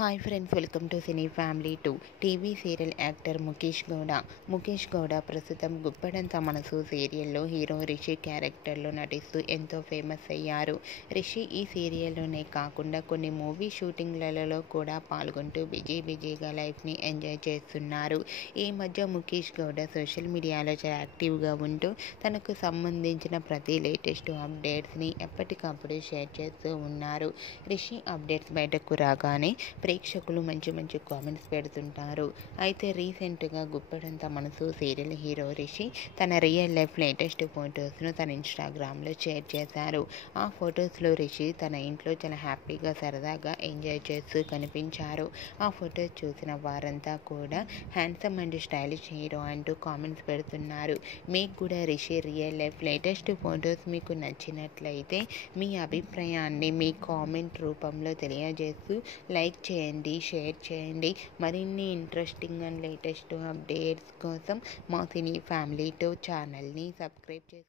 Hi friends, welcome to cine family 2. TV serial actor Mukesh Gowda ప్రస్తుతం గుప్పడంత మనసు సీరియల్లో హీరో రిషి క్యారెక్టర్లో నటిస్తూ ఎంతో ఫేమస్ అయ్యారు. రిషి ఈ సీరియల్లోనే కాకుండా కొన్ని మూవీ షూటింగ్లలో కూడా పాల్గొంటూ బిజీగా లైఫ్ని ఎంజాయ్ చేస్తున్నారు. ఈ మధ్య ముఖేష్ గౌడ సోషల్ మీడియాలో చాలా యాక్టివ్గా ఉంటూ తనకు సంబంధించిన ప్రతి లేటెస్ట్ అప్డేట్స్ని ఎప్పటికప్పుడు షేర్ చేస్తూ ఉన్నారు. రిషి అప్డేట్స్ బయటకు రాగానే ప్రేక్షకులు మంచి కామెంట్స్ పెడుతుంటారు. అయితే రీసెంట్గా గుప్పడంత మనసు సీరియల్ హీరో రిషి తన రియల్ లైఫ్ లేటెస్ట్ ఫొటోస్ను తన ఇన్స్టాగ్రామ్లో షేర్ చేశారు. ఆ ఫొటోస్లో రిషి తన ఇంట్లో చాలా హ్యాపీగా సరదాగా ఎంజాయ్ చేస్తూ కనిపించారు. ఆ ఫొటోస్ చూసిన వారంతా కూడా హ్యాండ్సమ్ అండ్ స్టైలిష్ హీరో అంటూ కామెంట్స్ పెడుతున్నారు. మీకు కూడా Rishi real life latest photos మీకు నచ్చినట్లయితే మీ అభిప్రాయాన్ని మీ కామెంట్ రూపంలో తెలియజేస్తూ లైక్ చేయండి, షేర్ చేయండి. మరిన్ని ఇంట్రెస్టింగ్ అండ్ లేటెస్ట్ అప్డేట్స్ కోసం మా సినీ ఫ్యామిలీ 2 ఛానల్ని సబ్స్క్రైబ్ చేసుకోండి.